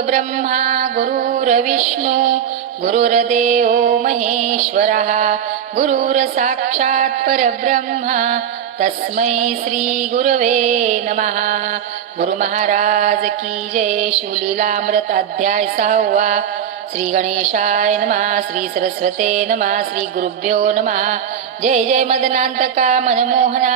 गुरुर्ब्रह्मा गुरुर्विष्णू गुरुर्देवो महेश्वरः गुरुर्साक्षात् परब्रह्मा तस्मै श्री गुरवे नमः। गुरु महाराज की जय। शिवलीलामृत अध्याय 6वा। श्री गणेशाय नमः, श्री सरस्वते नमः, श्री गुरुभ्यो नमः। जय जय मदनांतका मनमोहना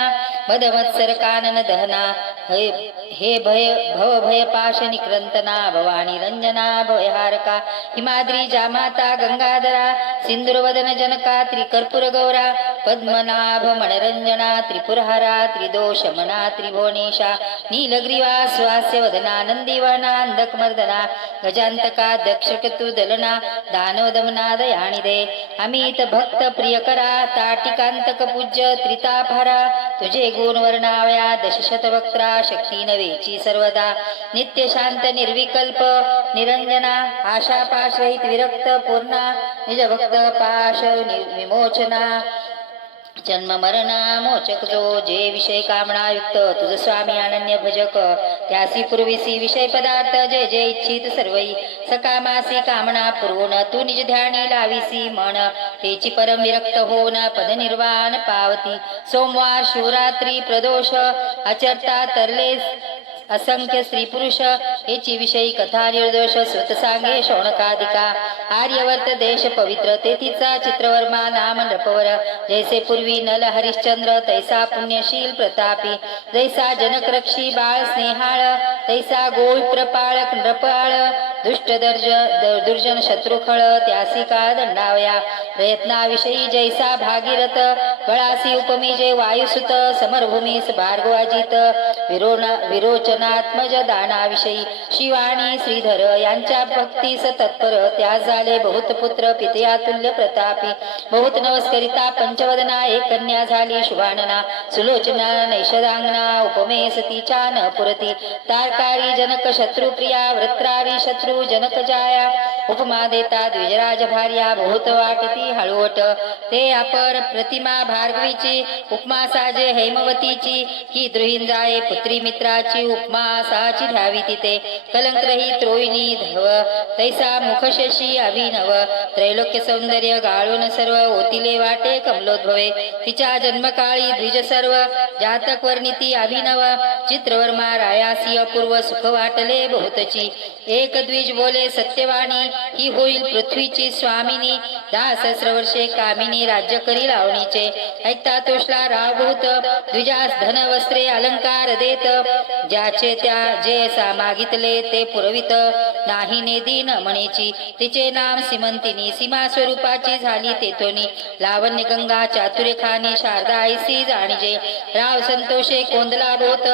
मदवत्सर कानन दहना हे भव भय पाश निक्रंतना भवानी रंजना भयहारका हिमाद्री जामाता गंगाधरा सिंदूरवदन जनका त्रिकर्पूर गौरा पद्मनाभ मनरंजना त्रिपुरहरा त्रिदोषमना त्रिभुवनेशा नीलग्रीवा स्वास्य वदना नंदीवना अंधकमर्दना गजांतका दक्षकतुदलना दानवदमना दयानिदे अमित भक्त प्रियकरा ताटिकांतक पूज्य त्रितापहरा तुझे गुण वर्णावया दशशतवक्त्रा शक्ती नवेची सर्वदा नित्य शांत निर्विकल्प निरंजना आशा पाशरहित विरक्त पूर्णा निज भक्त पाश विमोचना जन्म मरणा मोचक जो जे विषय कामना युक्त तुझ स्वामी अनन्य भजक त्यासी पूर्वीसी विषय पदार्थ जय जय इच्छित सर्वई सकामासी कामना पुरवून तू निज ध्यानी लाविसी मन तेची परम विरक्त होऊन पद निर्वाण पावती सोमवार शिवरात्री प्रदोष आचरता तरले असंख्य स्त्री पुरुष याची विषयी कथा निर्दोष स्वत सांगे शौनकादिका आर्यवर्त देश पवित्र तेथीचा चित्रवर्मा नाम नृपवर जैसे पूर्वी नल हरिश्चंद्र तैसा पुण्यशील प्रतापी जैसा जनकरक्षी बाळ स्नेहाळ तैसा गोविप्रपाळक नृपाळ दुष्ट दुर्जन शत्रुखळ त्यासी का दंडावया प्रयत्नाविषयी जैसा भागीरथ बळासी उपमी जे वायुसुत समरभूमीस भार्गवाजित विरोचनात्मज दानाविषयी शिवाणी श्रीधर यांच्या भक्तीस तत्पर त्या झाले बहुत पुत्र पितयातुल्य प्रतापी बहुत नवस्करिता पंचवदना एक कन्या झाली शुभानना सुलोचना नैषदांगना उपमे सतीच्या न पुरती तारकारी जनक शत्रुप्रिया वृत्रारी शत्रु जनक जाया उपमा देता द्विजराज भार्या बहुत वाटती हळवट ते अपर प्रतिमा भार्गवीची उपमा साजे हैमवतीची ही द्रुहीन जाये पुत्री मित्राची उपमा साची ध्यावी तिथे कलंकरहित रोहिणी धव तैसा मुखशशी अभिनव त्रैलोक्य सौंदर्य गाळून सर्व ओतिले वाटे कमलोद्भवे तिच्या जन्मकाळी द्विज सर्व जातक वर्णिती अभिनव चित्रवर्मा रायासी अपूर्व सुख वाटले बहुतची एक द्विज बोले सत्यवाणी ही होईल पृथ्वीची स्वामिनी 10 सहस्र वर्षे कामिनी राज्य करी लावणीचे ऐकता तोषला रावभूत द्विजास धन वस्त्रे अलंकार देत ज्याचे त्या जे सा मागितले ते पुरवित नाही नेदीन म्हणेची तिचे नाम सिमंतिनी सीमा स्वरूपाची झाली तेथोनी लावण्य गंगा चातुर्यखानी शारदा ऐसी जाणीजे राव संतोषे कोंदला बोत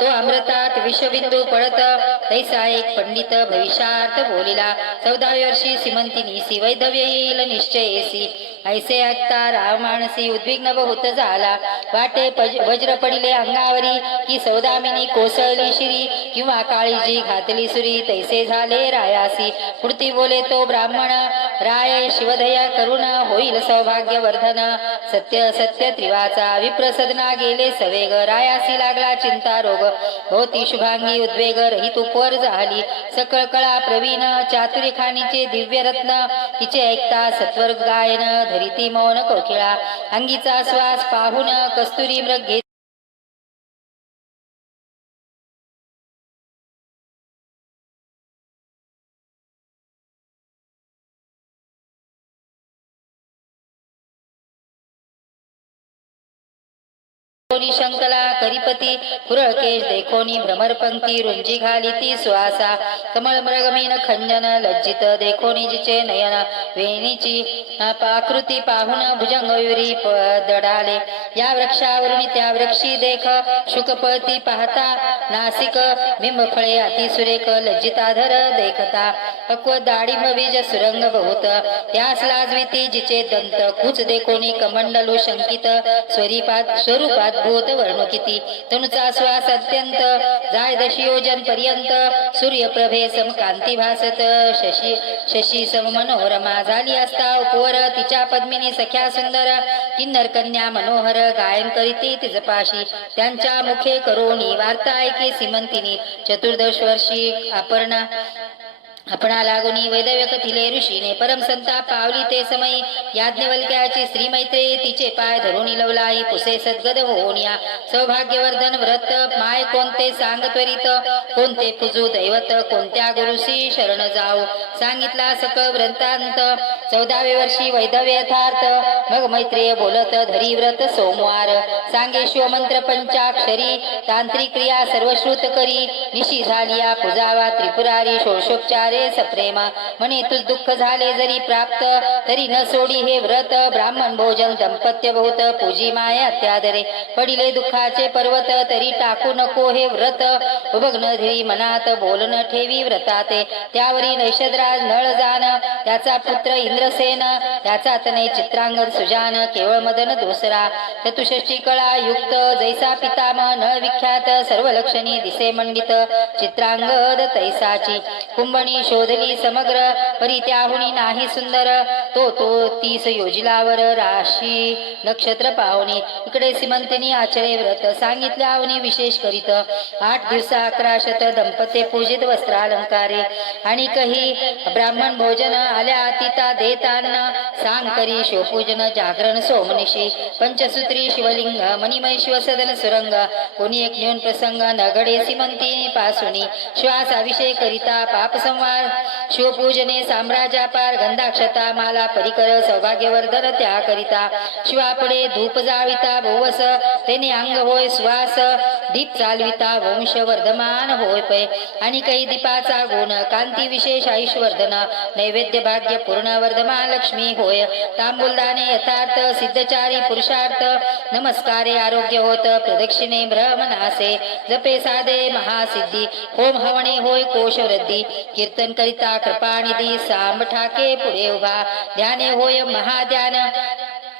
तो अमृतात विषबिंदू पडत तैसा एक पंडित भविष्यार्थ बोलिला 14व्या वर्षी सिमंतिनी सी वैधव्य येईल निश्चयेसी ऐसे ऐकता राव मानसी उद्विग्न बहुत झाला वाटे वज्र पडिले अंगावरी की सौदामिनी कोसळली शिरी किंवा काळीजी घातली सुरी तैसे झाले रायासी पुढती बोले तो ब्राह्मण राय शिवदया करुण होईल सौभाग्य वर्धन सत्य सत्य त्रिवाचा विप्रसदना गेले सवेग रायासी लागला चिंता रोग भोवती शुभांगी उद्वेग रहित उपवर झाली सकळ कळा प्रवीण चातुर्यखानीचे दिव्य रत्न तिचे ऐकता सत्वर गायन धरिती मौन कोकिळा अंगीचा श्वास पाहून कस्तुरी मृग घेत शंकला करिपती कुरळकेश देखोनी भ्रमरपंक्ती रुंजी घालिती सुवासा कमळ मृगमीन खंजन लज्जित देखोनी जिचे नयन वेणीची आकृती पाहून भुजंगयुरी दडाले या वृक्षावरून त्या वृक्षी देख शुकपळती पाहता नासिक बिंबफळे अतिसुरेख लज्जिताधर देखता पक्व दाडिंब बीज सुरंग बहुत त्यास लाजविती जिचे दंत कुच देखोनी कमंडलू शंकित स्वरूपात भूत वर्णुकिती तनुचा श्वास अत्यंत जाय 10 योजन पर्यंत सूर्यप्रभे समकांती भासत शशी सम मनोरमा झाली असता उपवर तिच्या पद्मिनी सख्या सुंदर किन्नर कन्या मनोहर गायन करीती तिजपाशी त्यांच्या मुखे करोनी वार्ता ऐके सिमंतिनी 14 वर्षी अपर्णा आपणा लागुनी वैदव्य कथिले ऋषीने परमसंता पावली ते समयी याज्ञवल्क्याची स्त्री मैत्री तिचे पाय धरून लवलाई पुसे सद्गद होऊनिया सौभाग्यवर्धन व्रत माय कोणते सांग त्वरित कोणते पूजू दैवत कोणत्या गुरुसी शरण जाऊ सांगितला सकळ व्रतांत 14वे वर्षी वैदव्य यथार्थ मग मैत्रेय बोलत धरी व्रत सोमवार सांगे शिवमंत्र पंचाक्षरी तांत्रिक क्रिया सर्वश्रुत करी निशी झालिया पूजावा त्रिपुरारी षोडशोपचारे सप्रेम म्हणे तुझ दुःख झाले जरी प्राप्त तरी न सोडी हे व्रत ब्राह्मण भोजन दंपत्य बहुत पूजी माय अत्यादरे पडिले दुःखाचे पर्वत तरी टाकू नको हे व्रत उभग्न धीरी मनात बोलन ठेवी व्रताते त्यावरी नैषद्राज नळ जान त्याचा पुत्र इंद्रसेन त्याचा तने चित्रांगद सुजान केवळ मदन दुसरा चतुष्षष्टी कळा युक्त जैसा पितामह नळ विख्यात सर्व लक्षणी दिसे मंडित चित्रांगद तैसाची कुंभणी शोधली समग्र परी त्याहुनी नाही सुंदर तो 30 योजिलावर राशी नक्षत्र पाहुणी इकडे सीमंतिनी आचरे व्रत सांगितले आवनी विशेष करीत 8 दिवसा 11 शत दंपते पूजित वस्त्रालंकारे आणि कही ब्राह्मण भोजन आल्या अतिता देताना सांग करी शिवपूजन जागरण सोमनिशी पंचसूत्री शिवलिंग मणिमय शिवसदन सुरंग कोणी एक न्यून प्रसंग नगडे सीमंती पासुनी श्वास अभिषेक करिता पाप संवार शिवपूजने साम्राज्यापार गंधाक्षता माला परिकर सौभाग्यवर्धन त्या करिता शिवापडे धूप जाविता भोवस तेने अंग होय सुवास दीप चालविता वंश वर्धमान होय पै आणि काही दीपाचा गुण कांती विशेष आयुष्यवर्धन नैवेद्य भाग्य पूर्ण वर्धमान लक्ष्मी होय तांबुलदाने यथार्थ सिद्धचारी पुरुषार्थ नमस्कारे आरोग्य होत प्रदक्षिणे ब्रह्मनासे जपे साधे महासिद्धी होम हवणे होय कोश वृद्धी कीर्तन करिता कृपानिधी सांब ठाके पुढे उभा ध्याने होय महाध्यान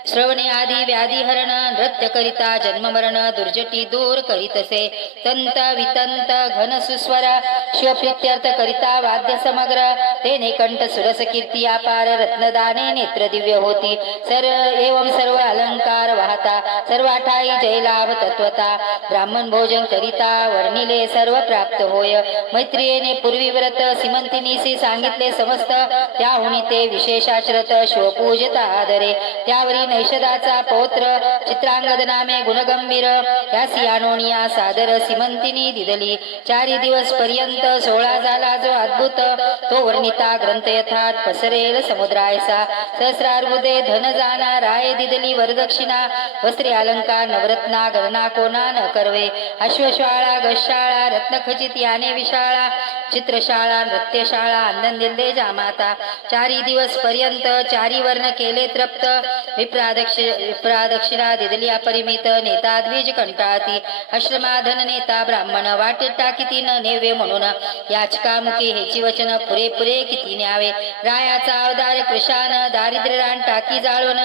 श्रवणे आदी व्याधी हरण नृत्य करिता जन्म मरण दुर्जटी दूर करीतसे तंत वितंत घन सुस्वर शिवप्रीत्यर्थ करिता वाद्य समग्र तेने कंठ सुरस कीर्ती अपार रत्नदाने नेत्र दिव्य होती एवं सर्व अलंकार वाहता सर्वाठाई जयलाभ तत्वता ब्राह्मण भोजन करिता वर्णिले सर्व प्राप्त होय मैत्रियेने पूर्वी व्रत सीमंतिनीसी सांगितले समस्त त्याहुनी ते विशेषाश्रत शिवपूजता आदरे त्यावरी नैषदाचा पौत्र चित्रांगद नामे गुणगंभीर त्यासी आणोनिया सादर सीमंतिनी दिदली 4 दिवस पर्यंत 16 झाला जो अद्भुत तो वर्णिता ग्रंथ यथात पसरेल समुद्रायसा सहस्रार्बुदे धन जाना राय दिदली वरदक्षिणा वस्त्रे अलंकार नवरत्ना गणना कोणा न करवे अश्वशाळा गशाळा रत्नखचित याने विशाळा चित्रशाळा नृत्यशाळा अंदन दिल्ले जामाता 4 दिवस पर्यंत 4 वर्ण केले तृप्त विप्रादक्षिणा दिदली अपरिमित नेता द्विज कंटाळती आश्रमाधन नेता ब्राह्मण वाटेत टाकीती न नेवे म्हणून याचकामुखी हेची वचन पुरेपुरे किती न्यावे रायाचा अवतार कृशान दारिद्र्य रान टाकी जाळून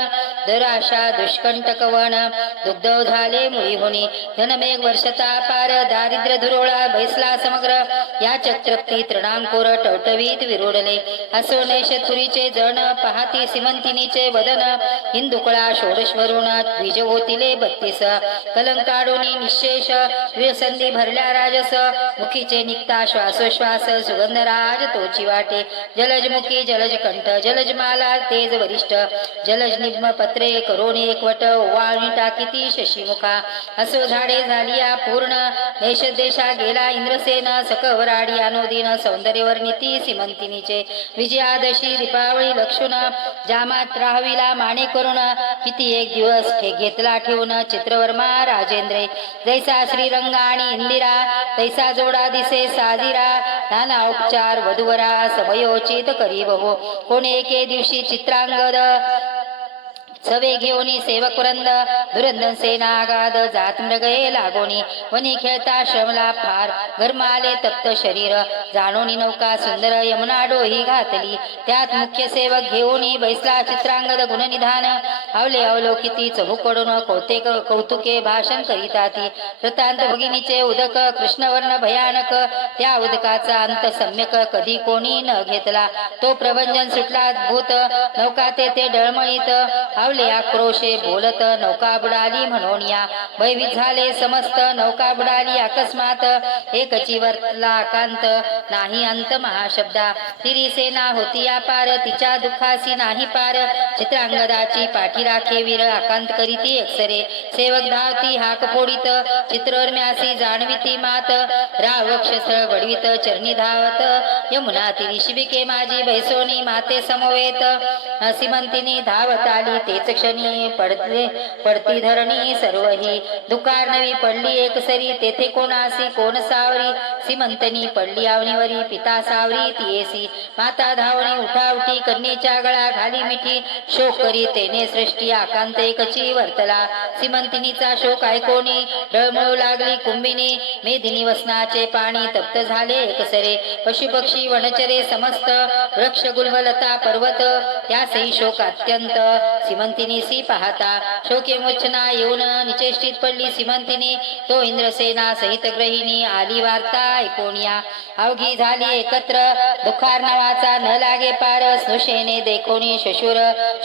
दराशा दुष्कंटकवन दुग्धव झाले मुळी होणी धनमेघ वर्षता पार दारिद्र्य धुरोळा बैसला समग्र या चक्रप्ती तृणांकुर टवटवीत विरोडले असो नैशथुरीचे जण पाहती सीमंतिनीचे वदन हिंदुकळा षोडशवरुण द्विज होतिले 32 कलंकाडोनी निशेष विसंधी भरल्या राजस मुखीचे निघता श्वासोश्वास सुगंधराज तोची वाटे जलजमुखी जलजकंठ जलजमाला तेज वरिष्ठ जलज निम्न पत्रे करोनी एकवट ओवाळणी टाकीती शशीमुखा असो झाडे झालिया पूर्ण देश देशा गेला इंद्रसेन सकवराडी अनोदीन सौंदर्यवर्णिती सीमंतिनीचे विजयादशी दीपावळी लक्षुण जामात राहविला माणे करून किती एक दिवस घेतला ठेवून चित्रवर्मा राजेंद्रे जैसा श्रीरंग आणि इंदिरा तैसा जोडा दिसे साजिरा नाना उपचार वधुवरा समयोचित करी बहु कोणी एके दिवशी चित्रांगद सवे घेऊनी सेवक वृंद दुरंदन सेनागाद जात मृगये लागोनी वनी खेळता श्रमला फार घरमाले तप्त शरीर जाणोनी नौका सुंदर यमुना डोही घातली त्यात मुख्य सेवक घेऊनी बैसला चित्रांगद गुणनिधान आवले अवलोकिती चहूकडून कौतुके भाषण करीताती वृत्तांत भगिनीचे उदक कृष्णवर्ण भयानक त्या उदकाचा अंत सम्यक कधी कोणी न घेतला तो प्रभंजन सुटला अद्भुत नौका ते डळमळीत आवले आक्रोशे बोलत नौका बुडाली म्हणून या भयभीत झाले समस्त नौका बुडाली अकस्मात एकची वर्तला आकांत नाही अंत महाशब्दा तिरी सेना होती अपार तिच्या दुःखासी नाही पार चित्रांगदाची पाठी राखे वीर आकांत करीती अक्षरे सेवक धावती हाक फोडित चित्रर्म्यासी जाणविती मात रावक्षस्थळ वडवित चरणी धावत यमुना तिरी शिबिके माझी बैसोनी माते समवेत सीमंतिनी धावत आली तेच क्षणी पडती धरणी सर्वही दुकार नवी पडली एक सरी तेथे कोणासी कोण सावरी सीमंतनी पडली आवनीवरी पिता सावरी तियेसी माता धावणी उठावटी कन्येच्या गळा घाली मिठी शोक करी तेने सृष्टी आकांत एकची वर्तला सीमंतिनीचा शोक ऐकोनी डळमळू लागली कुंभिनी मेदिनी वसनाचे पाणी तप्त झाले एकसरे पशुपक्षी वनचरे समस्त वृक्ष गुलमलता पर्वत त्यासही शोक अत्यंत सीमंतिनीसी पाहता शोके मोचना येऊन निचेष्टित पडली सीमंतिनी तो इंद्रसेना सहित ग्रहिणी आली वार्ता ऐकोनिया अवघी झाली एकत्र दुखार नावाचा न लागे पार स्नुषेने देखोनी शशुर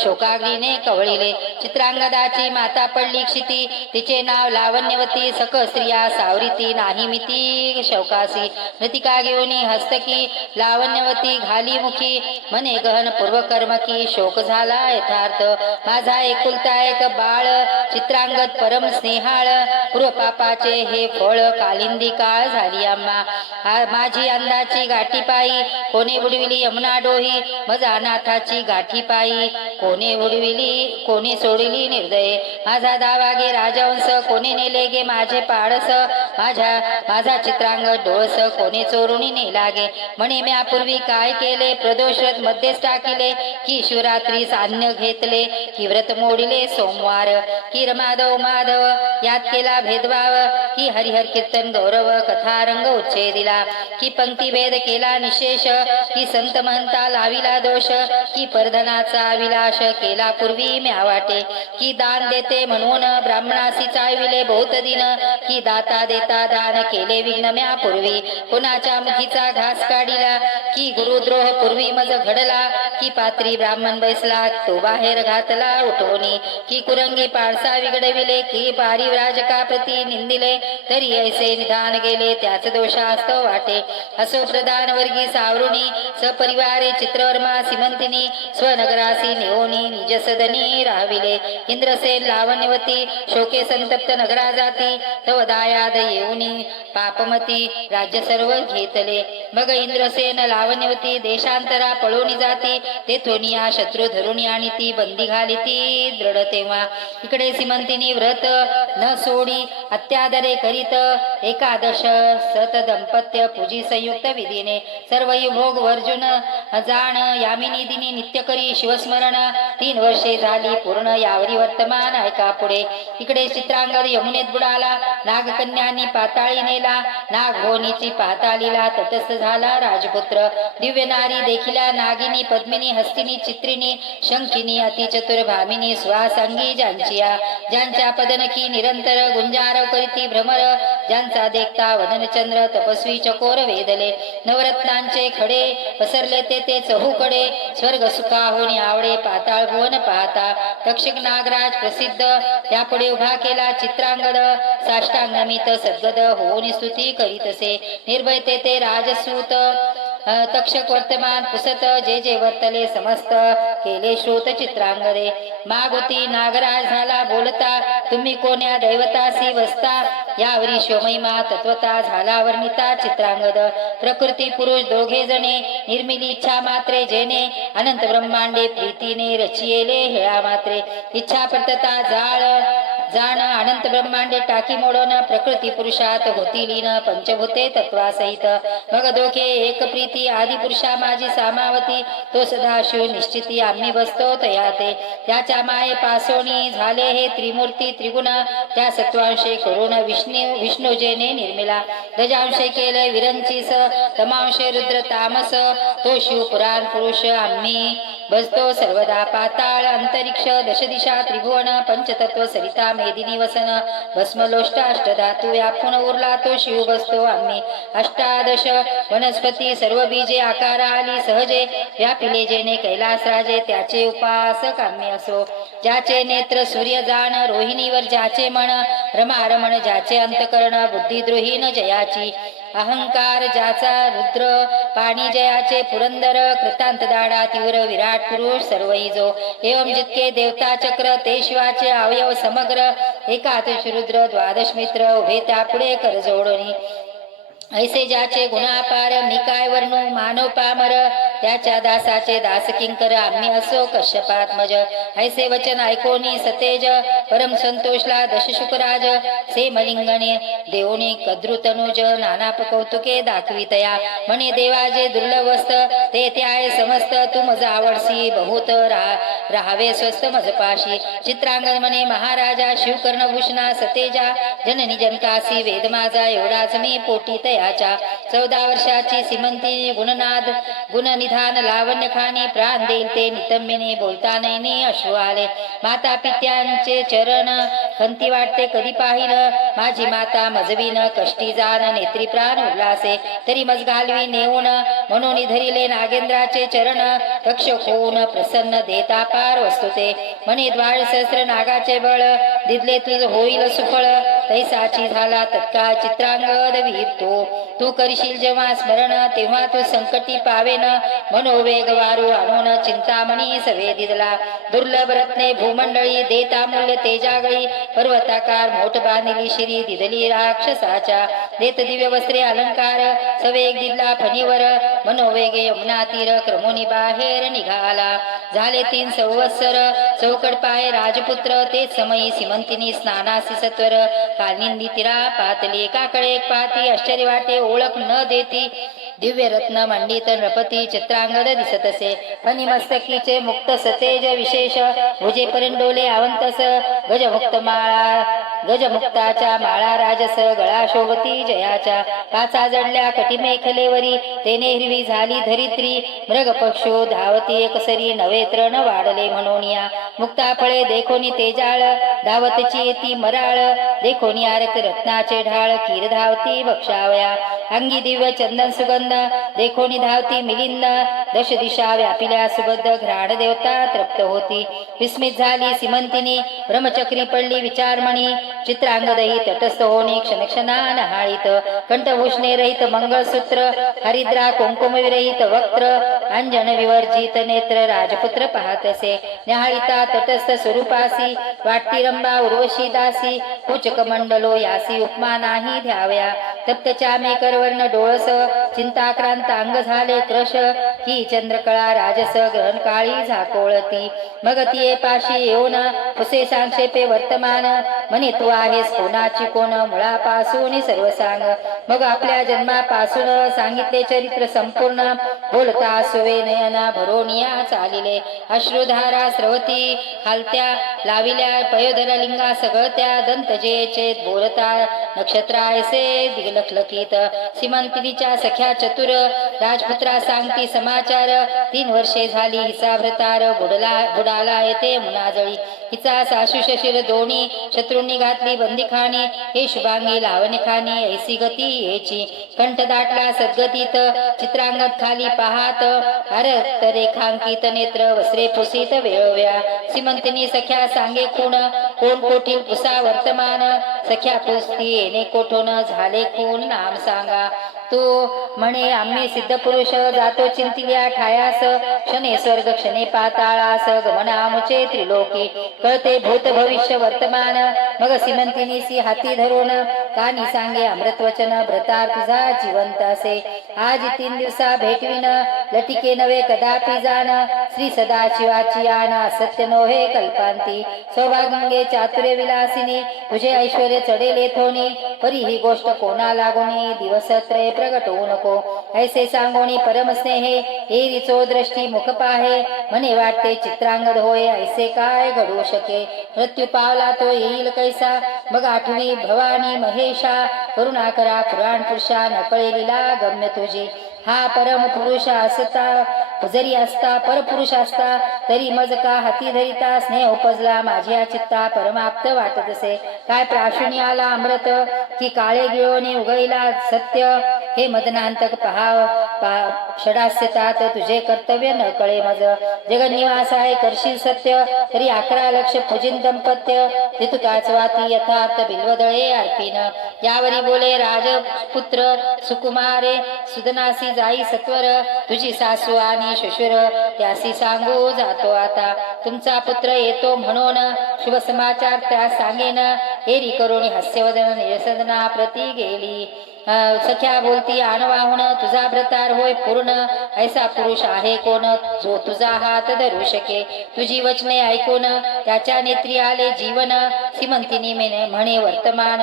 शोकाग्नीने कवळिले चित्रांगदाची माता पडली क्षिती तिचे नाव लावण्यवती सक स्त्रिया सावरीती नाही मिती शौकासी मृतिका घेऊनी हस्तकी लावण्यवती घाली मुखी मने गहन पूर्वकर्म की शोक झाला यथार्थ माझा एकुलता एक बाळ चित्रांगद परम स्नेहाळ पूर्व पापाचे हे फळ कालिंदी काळ झाली आम्हा माझी अंदाची गाठी पायी कोणे बुडविली यमुना डोही मजा अनाथाची गाठी पायी कोणे बुडविली कोणी सोडली निर्दय माझा दावागे राजवंश कोणी नेले गे माझे पाडस माझा चित्रांग डोळस कोणी चोरुणी नेलागे म्हणे म्या पूर्वी काय केले प्रदोषरथ मध्येच टाकिले की शिवरात्री सान्य घेतले की व्रत मोडिले सोमवार की रमाधव माधव यात केला भेदभाव की हरिहर कीर्तन गौरव कथा रंग उच्छेदिला की पंक्ती भेद केला निशेष की संत महंता लाविला दोष की परधनाचा विलास केला पूर्वी म्या वाटे की दान देते म्हणून ब्राह्मणासी चाळविले बहुत दिन की दाता देता दान केले विघ्न म्या पूर्वी कोणाच्या मुखीचा घास काढिला की गुरुद्रोह पूर्वी मज घडला की पात्री ब्राह्मण बैसला तो बाहेर घातला उठवणी की कुरंगी पाळसा विघडविले की पारिव्राजका प्रती निंदिले तरी ऐसे निधान गेले त्याच दोषास्तव वाटे असो प्रधान वर्गी सावरुणी सपरिवारे चित्रवर्मा सीमंतिनी स्वनगरासी नेओनी निजसदनी राहविले इंद्रसेन लावण्यवती शोके संतप्त नगरा जाती तव दायाद येऊनी पापमती राज्य सर्व घेतले मग इंद्रसेन लावण्यवती देशांतरा पळोनी जाती तेथोनिया शत्रू धरुणी आणि ती बंदी घाली ती दृढ तेव्हा इकडे सीमंतिनी व्रत न सोडी अत्यादरे करीत एकादश सत दंपत्य पूजी संयुक्त विधीने सर्व भोग वर्जुन जाण यामिनी दिनी नित्य करी शिवस्मरण 3 वर्षे झाली पूर्ण यावरी वर्तमान ऐका पुढे इकडे चित्रांगद यमुनेत बुडाला नागकन्यांनी पाताळी नेला नागभोनीची पाताळीला तटस्थ झाला राजपुत्र दिव्य नारी देखिल्या नागिनी पद्मिनी हस्तिनी चित्रिणी शंखिनी अतिचतुर भामिनी स्वासंगी ज्यांच्या पदनकी निरंतर गुंजारव करीती भ्रमर ज्यांचा देखता वदनचंद्र तपस्वी चकोर वेदले नवरत्नांचे खडे पसरले ते चहूकडे स्वर्ग सुखा होणी आवडे पाताळ भुवन पाहता तक्षक नागराज प्रसिद्ध त्यापुढे उभा केला चित्रांगद साष्टांगमित सद्गद होऊन स्तुती करीतसे निर्भय ते राजसूत तक्षक वर्तमान पुसत जे वर्तले समस्त केले श्रोत चित्रांगदे मागुती नागराज झाला बोलता तुम्ही कोण्या दैवतासी वसता यावरी शिवमहिमा तत्वता झाला वर्णिता चित्रांगद प्रकृती पुरुष दोघे जणे निर्मिली इच्छा मात्रे जेने अनंत ब्रह्मांडे प्रीतीने रचियेले हेळा मात्रे इच्छा प्रतता जाण अनंत ब्रह्मांडे टाकी मोडून प्रकृती पुरुषात होती लीन पंचभूते तत्वासहित मग दोघे एक प्रीती आदि पुरुषा माझी सामावती तो सदाशिव निश्चिती आम्ही बसतो तयाते त्याच्या माये पासोनी झाले हे त्रिमूर्ती त्रिगुण त्या सत्वांशे करून विष्णुजेने निर्मिला रजांशे केले विरंचीस तमांशे रुद्र तामस तो शिव पुराण पुरुष आम्ही बसतो सर्वदा पाताळ अंतरिक्ष दशदिशा त्रिभुवन पंचतत्व सरिता मेदिनी वसन भस्मलोष्टाष्टधातू व्यापून उरला तो शिव बसतो आम्ही अष्टादश वनस्पती सर्व बीजे आकार आली सहजे व्यापिले जेने कैलास राजे त्याचे उपासक आम्ही असो ज्याचे नेत्र सूर्य जाण रोहिणीवर ज्याचे मन रमारमण ज्याचे अंतकरण बुद्धिद्रोहीन जयाची अहंकार ज्याचा रुद्र पाणी जयाचे पुरंदर कृतांत दाडा तीव्र विराट पुरुष सर्वही जो एवं जितके देवता चक्र ते शिवाचे अवयव समग्र एकादश रुद्र द्वादश मित्र उभे त्यापुढे कर जोडणी ऐसे ज्याचे गुणापार मी काय वर्णू मानव पामर त्याच्या दासाचे दास किंकर आम्ही असो कश्यपात्मज ऐसे वचन ऐकोनी सतेज परम संतोषला दशशुकराज से मलिंगणे देवणी कद्रुतनुज नाना कौतुके दाखवितया म्हणे देवाजे दुर्लभ वस्त ते त्याय समस्त तू मज आवडसी बहुत राहावे स्वस्त मजपाशी चित्रांगण म्हणे महाराजा शिवकर्णभूषणा सतेजा जननी जनकासी वेद माझा एवढाच मी पोटी तयाच्या 14 वर्षाची सिमंती गुणनाद गुणनिधान लावण्य खाणी प्राण देईल ते नितंबिने बोलता नैनी अश्रू आले माता पित्यांचे चरण खंती वाटते कधी पाहिन माझी माता मजवीन कष्टी जाण नेत्री प्राण उल्हासे तरी मज घालवी नेऊन म्हणून धरिले नागेंद्राचे चरण रक्षक होऊन प्रसन्न देता पार वस्तुते म्हणे द्वार सहस्र नागाचे बळ दिदले तुझ होईल सुफळ तैसाची झाला तत्काळ चित्रांगद वीर तू करशील जेव्हा स्मरण तेव्हा तू संकटी पावेन मनोवेग वारू आणून चिंतामणी सवे दिदला दुर्लभ रत्ने भूमंडळी देता मूल्य तेजागळी पर्वताकार मोठ बांधिली शिरी दिदली राक्षसाच्या देत दिव्य वस्त्रे अलंकार सवेग दिदला फणीवर मनोवेगे यमुना तीर क्रमोनी बाहेर निघाला झाले 3 संवत्सर चौकड पाय राजपुत्र ते समयी सिमंतिनी स्नानासी सत्वर कालिंदी तिरा पातली एकाकडे एक पाती आश्चर्य वाटे ओळख न देती दिव्य रत्न मंडित नृपती चित्रांगद दिसत असे फणिमस्तकीचे मुक्त सतेज विशेष भुजे परिंडोले आवंतस गजमुक्त माळा गजमुक्ताच्या माळा राजस गळा शोभती जयाच्या काचा जडल्या कटिमेखलेवरी तेने हिरवी झाली धरित्री मृग पक्षो धावती एकसरी नवेत्र न वाढले म्हणूनिया मुक्ता फळे देखोनी तेजाळ धावतची येती मराळ देखोनी आरक रत्नाचे ढाळ कीर धावती भक्षावया अंगी दिव्य चंदन सुगंध देखोनी धावती मिलिंद दश दिशा व्यापिल्या सुबद्ध घ्राण देवता तृप्त होती विस्मित झाली सिमंतिनी ब्रह्मचक्री पडली विचारमणी चित्रांगदही तटस्थ होणे क्षणक्षणा नहाळीत कंठभूषणे रहित मंगळसूत्र हरिद्रा कुंकुम विरहित वक्त्र अंजन विवर्जित नेत्र राजपुत्र पाहतसे न्याहाळिता तटस्थ स्वरूपासी वाटती रंबा उर्वशी दासी कुचक मंडलो यासी उपमा नाही ध्याव्या तप्त चामे करवर्ण डोळस चिंताक्रांत अंग झाले क्रश ही चंद्रकळा राजस ग्रहण काळी झाकोळती मग ती पाशी येऊन पुसे सांक्षेपे वर्तमान म्हणे तू आहेस कोणाची कोण मुळापासून सर्व सांग मग आपल्या जन्मापासून सांगितले चरित्र संपूर्ण बोलता सुवे नयना भरोनिया चालिले अश्रुधारा स्रवती खालत्या लाविल्या पयोधर लिंगा सगळत्या दंतजेचे बोलता नक्षत्रायसे दिगलखलकीत सिमंतिनीच्या सख्या चतुर राजपुत्रा सांगती समाचार 3 वर्षे झाली हिचा भ्रतार बुडाला येते मुनाजळी हिचा सासू शशीर दोन्ही शत्रूंनी घातली बंदीखानी हे शुभांगी लावणीखानी ऐसी गती याची कंठ दाटला सद्गतीत चित्रांगत खाली पाहात हरत रेखांकित नेत्र वस्त्रे पुसीत वेळव्या सिमंतिनी सख्या सांगे खूण कोण कोठील पुसा वर्तमान सख्या पुसती येणे कोठून झाले खूण नाम सांगा तू म्हणे आम्ही सिद्ध पुरुष जातो चिंतिल्या ठायास क्षणे स्वर्ग क्षणे पाताळास गमनामुचे त्रिलोकी कळते भूत भविष्य वर्तमान मग सिमंतिनीसी हाती धरून कानी सांगे अमृतवचन व्रतार तुझा जिवंत असे आज 3 दिवसा भेटविन लटिके नवे कदापि जाण श्री सदाशिवाची आना सत्य नोहे कल्पांती सौभाग्ये चातुर्य विलासिनी तुझे ऐश्वर्य चढेले थोनी परी ही गोष्ट कोणा लागोनी दिवसत्रय प्रगट होऊ नको ऐसे सांगोनी परमस्नेहे एरीचो दृष्टी मुख पाहे म्हणे वाटते चित्रांगद होय ऐसे काय घडू शके मृत्यू पावला तो येईल कैसा मग आठवी भवानी महेशा करुणा करा पुराण पुरुषा नकळेलीला गम्य तुझी हा परम पुरुष असता जरी असता परपुरुष असता तरी मज का हाती धरिता स्नेह उपजला माझ्या चित्ता परमाप्त वाटत असे. काय प्राशुनी आला अमृत की काळे गिळोनी उगईला सत्य हे मदनांतक पहाव षडास्यतात तुझे कर्तव्य न कळे मज. जगन्निवास आहे करशील सत्य तरी 11 लक्ष पूजिन दंपत्य तितुकाच वाती यथार्थ बिल्वदळे अर्पिन. यावरी बोले राजपुत्र सुकुमारे सुदनासी जाई सत्वर तुझी सासू आणि श्वशुर त्यासी सांगू जातो आता. तुमचा पुत्र येतो म्हणून शुभ समाचार त्या सांगेन एरी करून हास्यवदन निरसदना प्रती गेली. सख्या बोलती आणवाहून तुझा भ्रतार होय पूर्ण ऐसा पुरुष आहे कोण जो तुझा हात धरू शके. तुझी वचने ऐकून त्याच्या नेत्री आले जीवन सीमंतिनी म्हणे वर्तमान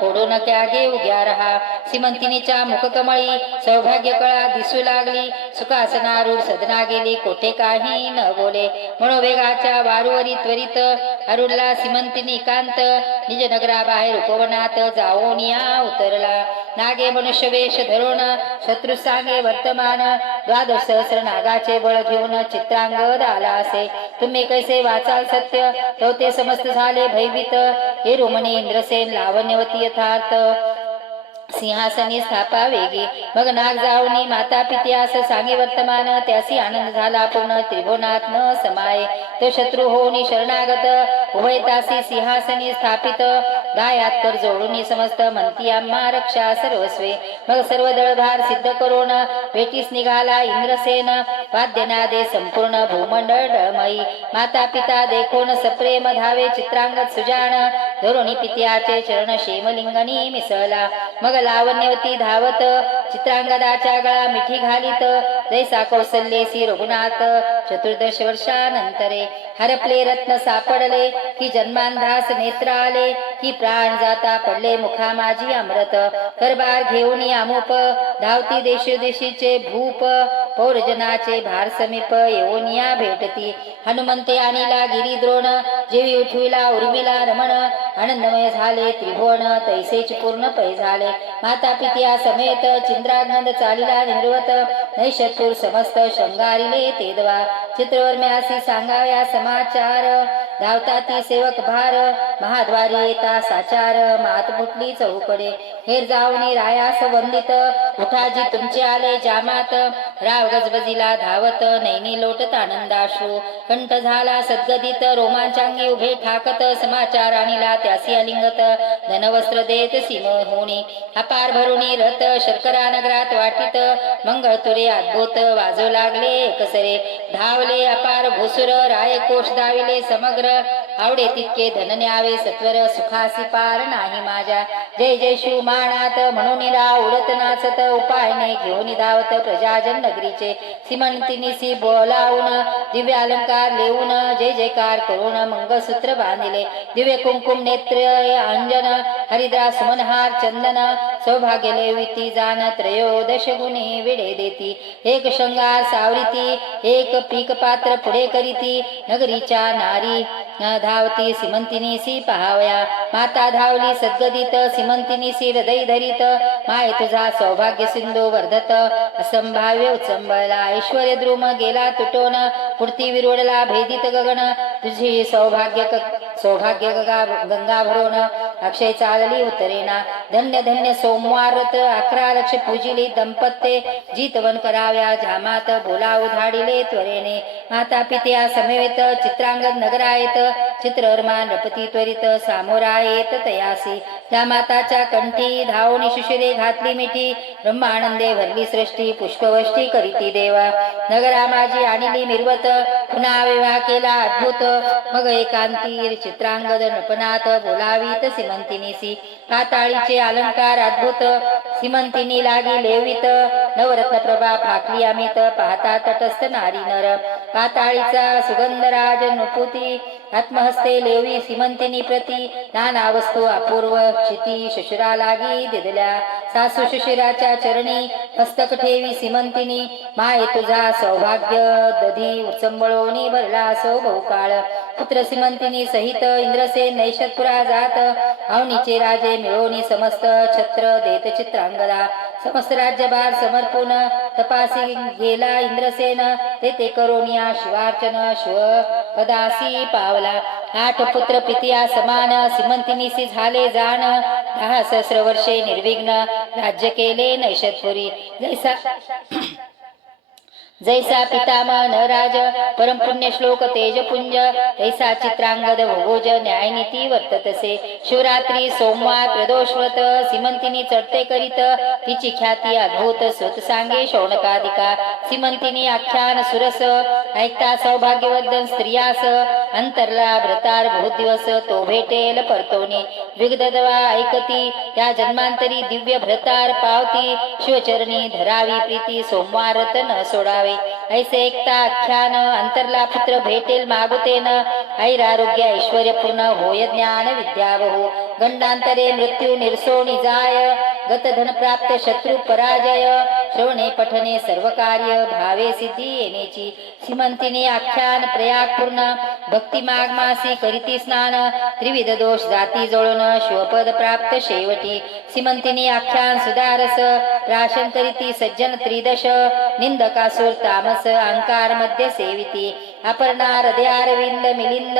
फोडून क्या गे उग्या रहा. सीमंतिनीच्या मुखकमळी सौभाग्य कळा दिसू लागली सुखासनारूढ सदना गेली कोठे काही न बोले. मनोवेगाच्या वारूवरी त्वरित अरुडला सीमंतिनी कांत निज नगराबाहेर उपवनात जाऊन या उतरला. नागे मनुष्य वेश धरून शत्रु सांगे वर्तमान 12 सहस्र नागाचे बळ घेऊन चित्रांगद आला असे. तुम्ही कैसे वाचाल सत्य तो ते समस्त झाले भयभीत. हे रोमणी इंद्रसेन लावण्यवती यथार्थ सिंहासनी स्थापा वेगी. मग नाग जाऊनी माता पित्यास सांगे वर्तमान त्यासी आनंद झाला पूर्ण त्रिभुवनात न समाये. तो शत्रू होऊनी शरणागत उभयतासी सिंहासनी स्थापित गायात कर जोडूनी समस्त म्हणती आम्हा रक्षा सर्वस्वे. मग सर्व दळभार सिद्ध करून भेटीस निघाला इंद्रसेन वाद्यनादे संपूर्ण भूमंडळ डळमयी. माता पिता देखून सप्रेम धावे चित्रांगद सुजान धरुणी पित्याचे चरण शेमलिंगणी मिसळला. मग लावण्यवती धावत चित्रांगदाच्या गळा मिठी घालीत जैसा कौसल्येसी रघुनाथ 14 वर्षानंतरे. हरपले रत्न सापडले की जन्मांधास नेत्र आले की प्राण जाता पडले मुखा माझी अमृत. करबार घेऊन अमुप धावती देशोदेशीचे भूप पौरजनाचे भार समीप येऊन या भेटती. हनुमंते आणिला गिरीद्रोण जेवी उठविला उर्मिला रमण आनंदमय झाले त्रिभुवन तैसेच पूर्ण पै झाले. माता पित्या समेत चिंद्रानंद चालिला निर्वत नैशत्तूर समस्त शृंगारिले तेदवा. चित्रवर्म्यासी सांगाव्या समाचार धावता ती सेवक भार महाद्वारी येता साचार मात फुटली चौकडे. हेर जाऊनी रायास वंदित उठाजी तुमचे आले जामात राव गजबजीला धावत नैनी लोटत आनंदाश्रू. कंठ झाला सद्गदित रोमांचांगी उभे ठाकत समाचार आणिला त्यासी अलिंगत धनवस्त्र देत सीम होणी. अपार भरुणी रथ शर्करा नगरात वाटित मंगळ तुरे अद्भुत वाजू लागले एकसरे. धावले अपार भूसुर राय कोश दाविले समग्र आवडे तितके धन न्यावे सत्वर सुखासी पार नाही माझ्या. जय जय शिव मानात म्हणून उडत नाचत उपायने घेऊन धावत प्रजाजन नगरीचे. सीमंतिनीसी बोलावून दिव्य अलंकार लेऊन जय जयकार करून मंगळसूत्र बांधिले. दिव्य कुंकुम नेत्र अंजन हरिद्रा सुमनहार चंदन सौभाग्य लेविती जाण 13 गुणी विडे देती. एक शृंगार सावरिती एक पीक पात्र पुढे करीती नगरीच्या नारी धावती सीमंतिनीसी पहावया. माता धावली सद्गदित सीमंतिनीसी हृदय धरित माय तुझा सौभाग्य सिंधू वर्धत असंभाव्य उचंबळला. ऐश्वर्य द्रुम गेला तुटोन पुढती विरोडला भेदित गगन तुझी सौभाग्य गंगा भरून अक्षय चालली उतरेना. धन्य धन्य सोमवारत 11 लक्ष पूजिली दंपत्ते जीतवन कराव्या जामात बोलावू धाडिले त्वरेने. माता पित्या समेत चित्रांगद नगरायत चित्रवर्मा नृपती त्वरित सामोरायेत तयासी. त्या माताच्या कंठी धावणी शिशिरे घातली मिठी ब्रह्मानंदे भरली सृष्टी पुष्पवष्टी करीती देवा. नगरा माझी आणली मिरवत पुन्हा विवाह केला अद्भुत. मग एकांती चित्रांगद नृपनाथ बोलावीत सीमंतिनीसी. पाताळीचे अलंकार अद्भुत सीमंतिनी लागी लेवित नवरत्न प्रभा फाकली अमित पाहता तटस्थ नारी नर. पाताळीचा सुगंधराज नुपुती आत्महस्ते लेवी सीमंतिनी प्रती नाना वस्तू अपूर्व क्षिती शशुरा लागी दिदल्या. सासू शशिराच्या चरणी मस्तक ठेवी सीमंतिनी माय तुझा सौभाग्य दधी उचंबळोनी भरला सो बहुकाळ. पुत्र सीमंतिनी सहित इंद्रसेन नैषत्पुरा जात अवनीचे राजे मिळवणी समस्त छत्र देत चित्रांगदा समस्त राज्यभार समर्पून तपासी गेला इंद्रसेन ते करोनिया शिवार्चन शिव पदासी पावला 8 पुत्र पितिया समान सिमंतिनीसी झाले जाण 10 सहस्र वर्षे निर्विघ्न राज्य केले नैषधपुरी जैसा पितामह नराज परमपुण्य श्लोक तेजपुंज तैसा चित्रांगद भोज न्यायनीती वर्ततसे शिवरात्री सोमवार प्रदोष व्रत सिमंतिनी चढते करीत तिची ख्याती अद्भुत सुत सांगे शौनकादिका सिमंतिनी आख्यान सुरस ऐकता सौभाग्यवर्धन स्त्रियास अंतरला व्रतार बहुत दिवस तो भेटेल परतोनी विगदवा ऐकती त्या जन्मांतरी दिव्य भ्रतार पावती शिवचरणी धरावी प्रीती सोमवारत न सोडावे ऐसे एकता आख्यान अंतरला पुत्र भेटेल मागुतेन ऐरारोग्य ऐश्वर्यपूर्ण होय ज्ञान विद्या बहु गंडांतरे मृत्यू निर्सोणी जाय गत धन प्राप्त शत्रु पराजय श्रवणे पठने सर्व कार्य भावे सिद्धी येण्याची सिमंतिनी आख्यान प्रयाग पूर्ण भक्ती मागमासी करीती स्नान त्रिविध दोष जाती जळून शिवपद प्राप्त शेवटी सिमंतिनी आख्यान सुधारस प्राशन करीती सज्जन त्रिदश निंदकासुर तामस अहंकार मध्ये सेविती अपर्णा हृदयारविंद मिलिंद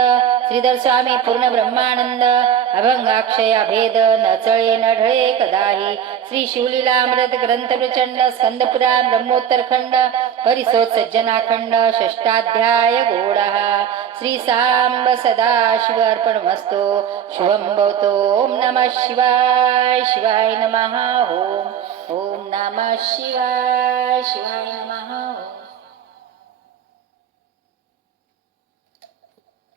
श्रीधर स्वामी पूर्ण ब्रह्मानंद अभंगाक्षय अभेद न चळे न ढळे कदाही श्री शिवलीलामृत ग्रंथ प्रचंड स्कंद पुराण ब्रह्मोत्तर खंड परिसोत सज्जनाखंड षष्टाध्याय गोडः श्री सांब सदा शिव अर्पणमस्तु शुभं भवतु ओम नमः शिवाय शिवाय नमः ओम नमः शिवाय शिवाय नमः